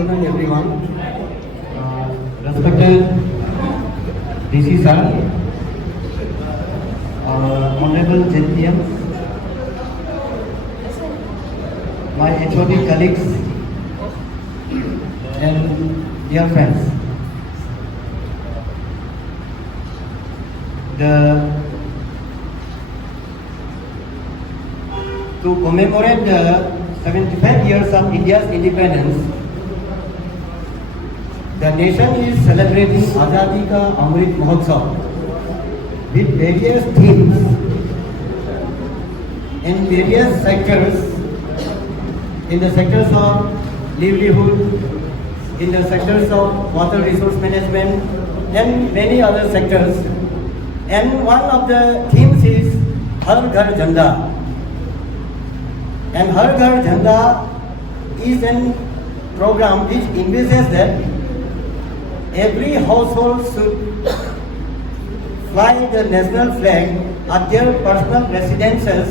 afternoon, everyone. Respected DC sir, Honorable JPM, my HOD colleagues, and dear friends. To commemorate the 75 years of India's independence, the nation is celebrating Azadi Ka Amrit Mahotsav with various themes in various sectors, in the sectors of livelihood, in the sectors of water resource management, and many other sectors. And one of the themes is Har Ghar Jhanda. And Har Ghar Jhanda is a program which envisages that every household should fly the national flag at their personal residences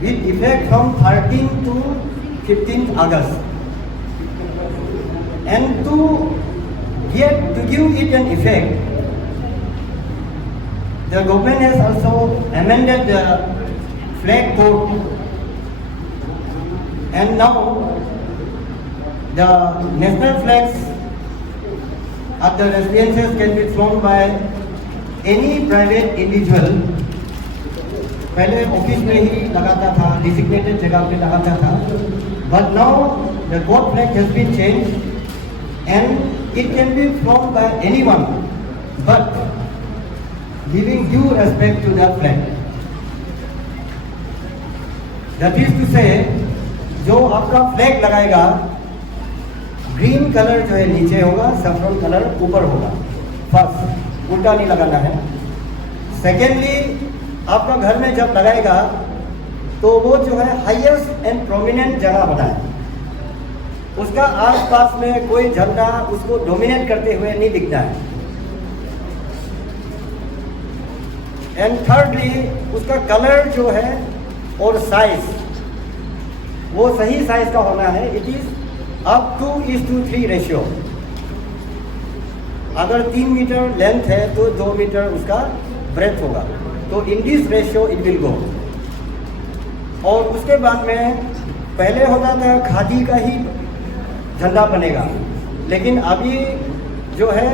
with effect from 13th to 15th August. And to give it an effect, the government has also amended the flag code, and now the national flags at the residences can be flown by any private individual. पहले office में ही लगाता था, designated जगह पे लगाता था, but now the code flag has been changed and it can be flown by anyone, but giving due respect to that flag. That is to say, जो आपका फ्लैग लगाएगा, ग्रीन कलर जो है नीचे होगा, सैफरन कलर ऊपर होगा. First, उल्टा नहीं लगाना है. सेकेंडली, आपका घर में जब लगाएगा तो वो जो है हाईएस्ट एंड प्रोमिनेंट जगह बनाए. उसका आसपास में कोई झंडा उसको डोमिनेट करते हुए नहीं दिखता है. एंड थर्डली, उसका कलर जो है और साइज वो सही साइज का होना है. It is up to 2:3 ratio. अगर 3 मीटर लेंथ है तो 2 मीटर उसका ब्रेथ होगा. तो in this ratio it will go. और उसके बाद में पहले होता था खादी का ही झंडा बनेगा, लेकिन अभी जो है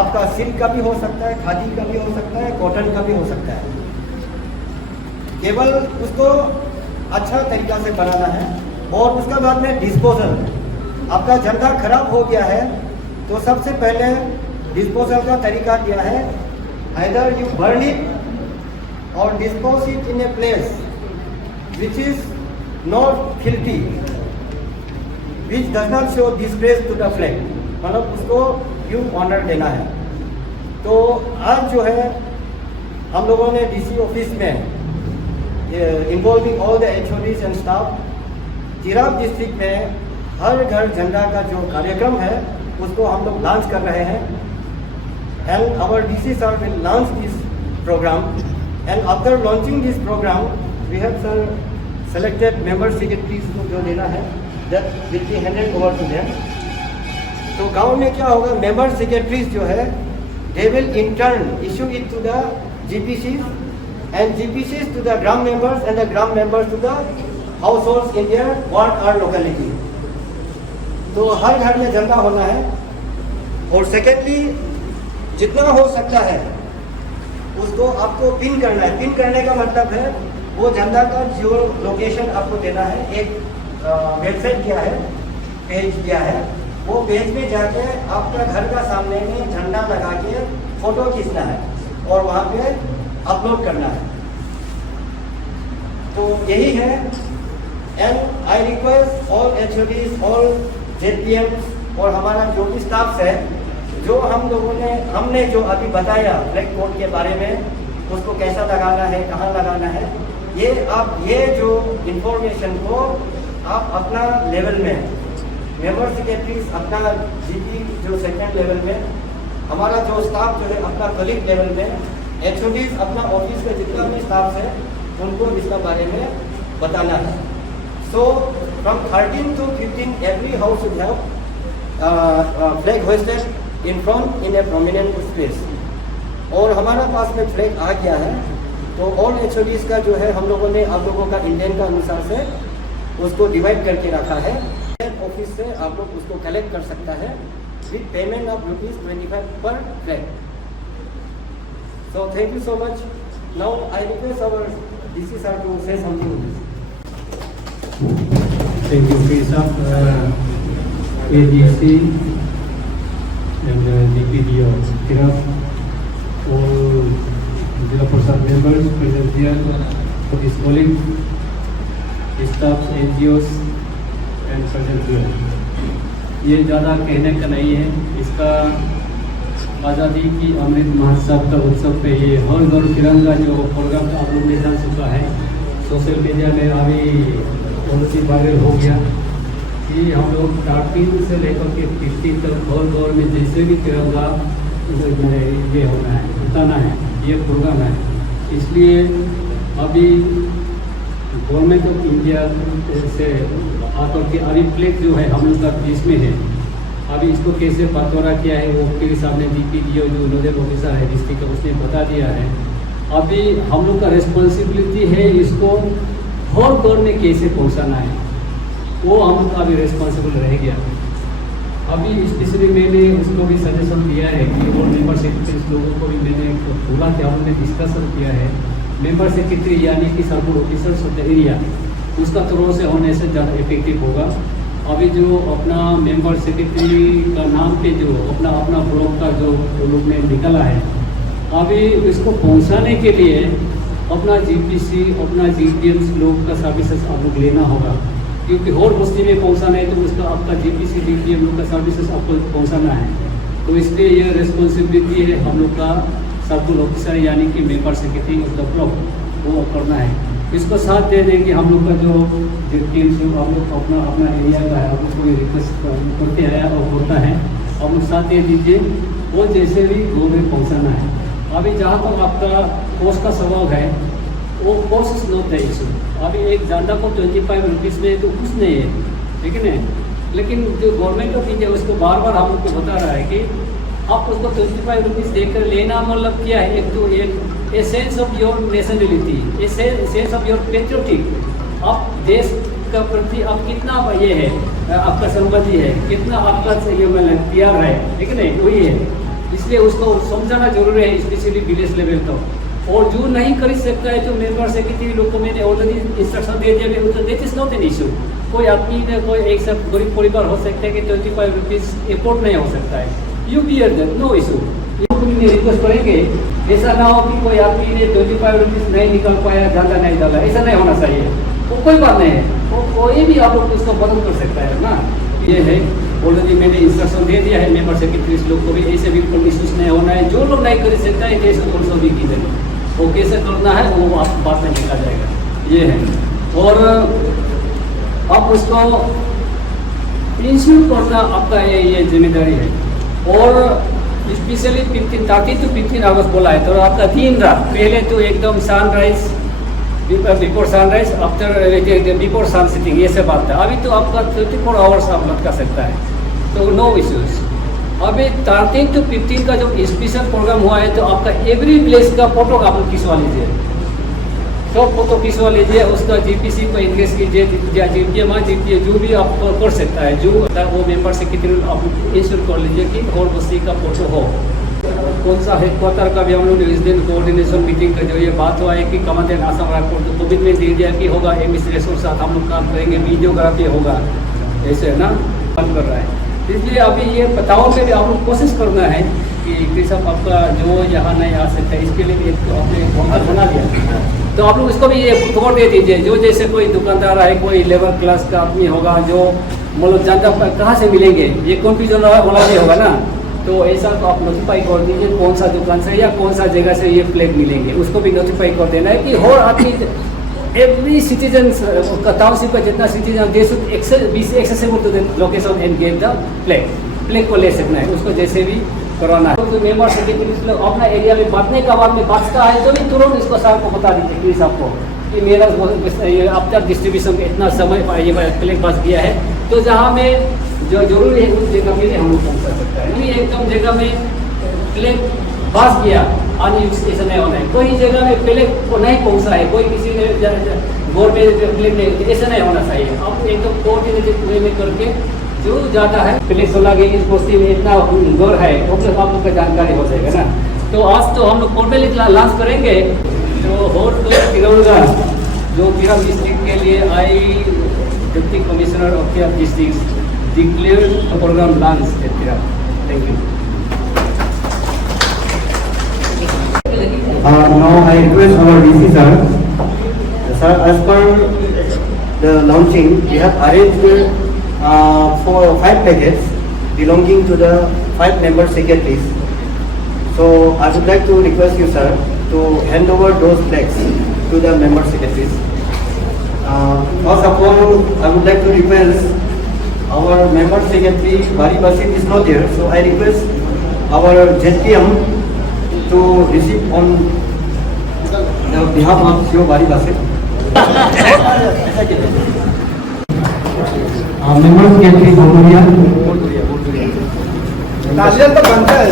आपका सिल्क का भी हो सकता है, खादी का भी हो सकता है, कॉटन का भी हो सकता है. केवल उसको अच्छा तरीका से बनाना है. और उसका बाद में डिस्पोजल. आपका झंडा खराब हो गया है तो सबसे पहले डिस्पोजल का तरीका दिया है, either you burn it or dispose it in a place which is not filthy, which does not show disgrace to the flag. मतलब उसको ड्यू ऑनर देना है. तो आज जो है हम लोगों ने डीसी ऑफिस में involving all the HODs and staff, Chirag district में हर घर झंडा का जो कार्यक्रम है उसको हम लोग लॉन्च कर रहे हैं. And our DC sir will launch this programme. And after launching this programme we have sir selected member secretaries को जो देना है that will be handed over to them. तो गांव में क्या होगा, मेंबर सेक्रेटरीज जो है they will in turn issue it to the GPCs and GPCs to the gram members and the gram members to the households in their ward or locality. तो हर घर में झंडा होना है. और सेकेंडली, जितना हो सकता है उसको आपको पिन करना है. पिन करने का मतलब है वो झंडा का जो लोकेशन आपको देना है. एक वेबसाइट किया है, पेज किया है, वो पेज में जाके आपका घर का सामने में झंडा लगा के फोटो खींचना है और वहाँ पे अपलोड करना है. तो यही है. And I request all HODs, all JPMs और हमारा जो भी स्टाफ है, जो हमने जो अभी बताया फ्लैग कोड के बारे में, उसको कैसा लगाना है, कहाँ लगाना है, ये जो इंफॉर्मेशन को आप अपना लेवल में, मेंबर सेक्रेटरीज अपना GP जो सेकेंड लेवल में, हमारा जो स्टाफ जो है अपना कलीग लेवल में, HODs अपना ऑफिस का जितना भी स्टाफ है उनको इसका बारे में बताना है. So from 13 to 15 every house should have flag hosted in front in A prominent space. और हमारा पास में फ्लैग आ गया है, तो ऑल HODs का जो है हम लोगों ने आप लोगों का इंडियन का अनुसार से उसको डिवाइड करके रखा है। ऑफिस से आप लोग उसको कलेक्ट कर सकता है विथ पेमेंट ऑफ ₹25 पर flag. So thank you so much. Now I request our DC sir to say something on this. Thank you, Krisap, ADC and DPDO, Kiraf, all Jila Prasad members present here, for his colleagues, staffs, NGOs and present here. ये ज़्यादा कहने का नहीं है, इसका आज़ादी की अमृत महोत्सव का उत्सव पे ये हर घर तिरंगा जो प्रोग्राम आप लोग ने जान चुका है, सोशल मीडिया में अभी बहुत ही वायरल हो गया कि हम लोग 13 से लेकर के 50 तक हर घर में जैसे भी तिरंगा ये होना है, उतारना है, ये प्रोग्राम है। इसलिए अभी गवर्नमेंट ऑफ इंडिया से आकर के अभी फ्लैग जो है हम लोग का देश में है, अभी इसको कैसे बंटवारा किया है वो के सामने DPDO जो नोडल ऑफिसर है डिस्ट्रिक्ट का उसने बता दिया है। अभी हम लोग का रिस्पॉन्सिबिलिटी है इसको हर घर में कैसे पहुंचाना है, वो हम लोग का अभी रिस्पॉन्सिबल रह गया। अभी स्पेशली मैंने उसको भी सजेशन दिया है कि वो मेंबर सेक्रेटरी लोगों को भी मैंने बोला कि हमने डिस्कशन किया है, मेंबर सेक्रेटरी यानी कि circle officers of the area उसका थ्रू से होने से ज़्यादा इफेक्टिव होगा। अभी जो अपना मेंबर सेक्रेटरी का नाम पे जो अपना ब्लॉक का जो लोग ने निकला है, अभी इसको पहुंचाने के लिए अपना GPC अपना GPM लोग का सर्विसेज आप लोग लेना होगा, क्योंकि हर बस्ती में पहुंचाना है तो उसका आपका GPC GPM लोग का सर्विसेज आपको पहुंचाना है। तो इसलिए ये रिस्पॉन्सिबिलिटी है हम लोग का सर्कल ऑफिसर यानी कि member secretary of the block वो करना है। इसको साथ दे देंगे हम लोग का जो टीम से आप लोग अपना एरिया का है, आप लोग को रिक्वेस्ट करते आया और होता है, आप लोग साथ दे दीजिए, वो जैसे भी गाँव में पहुँचाना है। अभी जहाँ तक आपका कोस्ट का सवाल है, वो cost is not the issue. अभी एक ज़्यादा को 25 रुपीज़ में तो कुछ नहीं है, ठीक है ना। लेकिन जो गवर्नमेंट ऑफ इंडिया उसको बार बार हम लोग को बता रहा है कि आप उसको 25 रुपीज़ देकर लेना मतलब क्या है, एक तो a sense of your nationality, a sense of your patriotic, आप देश का प्रति आप कितना ये है आपका संबंधी है, कितना आपका ये मतलब प्यार है, ठीक है नहीं, वही है। इसलिए उसको समझाना जरूरी है, स्पेशली विलेज लेवल तक। और जो नहीं खरीद सकता है तो मेंबर सेक्रेटरी लोग को मैंने ऑलरेडी इंस्ट्रक्शन दे दिया, तो that is not an issue. कोई आदमी ने कोई एक सब गरीब परिवार हो सकता है कि 25 रुपीज़ अफोर्ड नहीं हो सकता है, you bear that, no issue. Request करेंगे ऐसा ना हो कि कोई आदमी ने 25 रुपीज़ नहीं निकाल पाया, ज़्यादा नहीं डाला, ऐसा नहीं होना चाहिए। वो कोई बात नहीं है, वो कोई भी आप लोग उसको मदद कर सकता है ना। ये है ऑलरेडी मैंने इंस्ट्रक्शन दे दिया है मेंबर सेक्रेटरीज लोग को भी, ऐसे भी इश्यूज नहीं होना है। जो लोग नहीं कर सकता है कैसे ऑल्सो भी की जाए, वो कैसे करना है वो आप बात में निकल जाएगा। ये है, और आप उसको इंश्योर करना आपका ये जिम्मेदारी है। और स्पेशली 30 to 15 अगस्त बोला है, तो आपका 3 रात पहले तो एकदम sunrise, before sunrise, after before sun setting, ये सब आता है। अभी तो आपका 24 आवर्स आप लटका सकता है, तो नो इश्यूज। अभी 13 to 15 का जो स्पेशल प्रोग्राम हुआ है, तो आपका एवरी प्लेस का फोटो आप लोग खिंचवा लीजिए, सब फोटो खिंचवा लीजिए, उसका GPC को इंगेज कीजिए, GPM जो भी आप कर सकता है, जो वो मेंबर सेक्रेटरी आप इंश्योर कर लीजिए कि और बस्ती का फोटो हो। कौन सा हेडक्वार्टर का भी हम लोग इस दिन कोऑर्डिनेशन मीटिंग का जो ये बात हुआ है कि कमांडेंट आसाम रायपुर तो कमिटमेंट दे दिया कि होगा, एडमिनिस्ट्रेशन के साथ हम लोग काम करेंगे, वीडियोग्राफी होगा, ऐसे ना काम कर रहा है। इसलिए अभी ये बताओ में भी आप लोग कोशिश करना है कि सब आपका जो यहाँ नहीं आ सकता है, इसके लिए भी आपने काउंटर बना दिया, तो आप लोग इसको भी ये खबर दे दीजिए। जो जैसे कोई दुकानदार है, कोई लेबर क्लास का आदमी होगा, जो मतलब ज़्यादा कहाँ से मिलेंगे, ये कन्फ्यूजन वाला भी होगा ना, तो ऐसा तो आप नोटिफाई कर दीजिए कौन सा दुकान से या कौन सा जगह से ये फ्लैग मिलेंगे, उसको भी नोटिफाई कर देना है कि हर आदमी एवरी सिटीजन टाउनशिप का जितना citizen they should accessible to the location and get the flag को ले सकना है, उसको जैसे भी करवाना है। तो मेंबर सेक्रेटरी लोग अपना एरिया में बांटने का बाद में बचता है तो भी तुरंत इसको सर को बता दीजिए कि सबको कि मेरा अब तक डिस्ट्रीब्यूशन का इतना समय ये फ्लैग बस गया है, तो जहाँ में जो जरूरी है उस जगह में हम लोग पहुँचा सकता है। नहीं एकदम जगह में फ्लैग बस गया अनयूज ऐसा नहीं होना है। कोई जगह में फ्लैग को नहीं पहुँचा है, कोई किसी ने बोर्ड में फ्लैग नहीं, ऐसा नहीं होना चाहिए। आप एकदम कोऑर्डिनेटेड वे में करके जो जाता है फ्लैग सोलह के इस बस्ती में इतना गौर है वो सब आप लोग का जानकारी हो जाएगा ना। तो आज तो हम लोग फॉर्मली लॉन्च करेंगे। तो होट तो तिरंगा जो तिरंग डिस्ट्रिक्ट के लिए I deputy commissioner of Tirap district declare program launch at Tirap. Thank you. Now I request our DC sir. Sir, as per the launching, we have arranged for 5 packets belonging to the 5 member secretaries. So I would like to request you, sir, to hand over those flags to the member secretaries. First of all, I would like to request our member secretary Bari Basit is not there, so I request our ZPM to receive on the behalf of Sio Bari Basit. member secretary Bolturia. नाजियल तो बनता है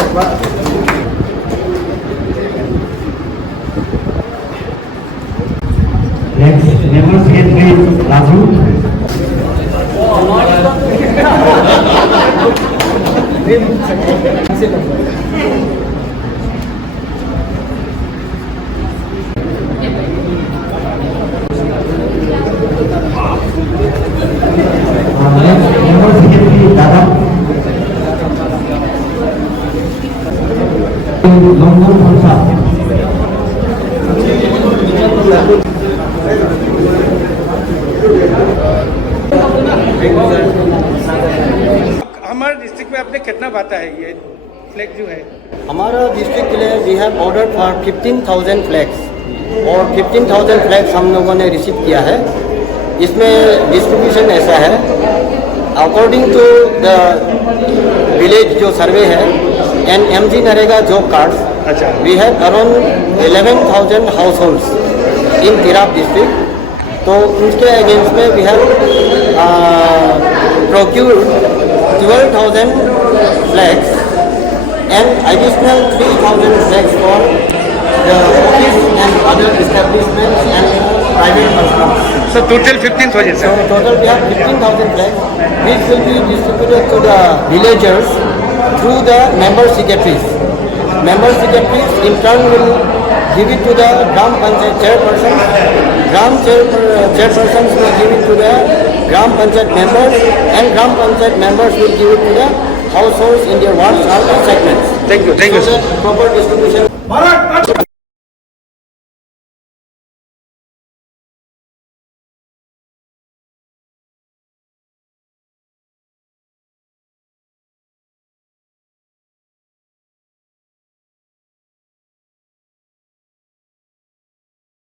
Next, member secretary Raju. Next, member secretary Dada. Longdon Hamsa. हमारे district में आपने कितना बांटा है ये फ्लैग जो है? हमारा डिस्ट्रिक्ट के लिए we have order for 15,000 flags और 15,000 फ्लैग्स हम लोगों ने रिसीव किया है। इसमें डिस्ट्रीब्यूशन ऐसा है, अकॉर्डिंग टू द विलेज जो सर्वे है and MG NREGA job cards, अच्छा। We have around 11,000 households in Tirap district. तो उसके अगेंस्ट में we have procured 12,000 flags and additional 3,000 flags for the office and other establishments and private persons. So total 15,000 So sir. total we have 15,000 flags which will be distributed to the villagers through the member secretaries. Member secretaries in turn will give it to the Gram Panchayat chairpersons. Chairpersons will give it to the Gram Panchayat members and Gram Panchayat members will give it to the households in their wards or segments. Thank you So sir. that proper distribution.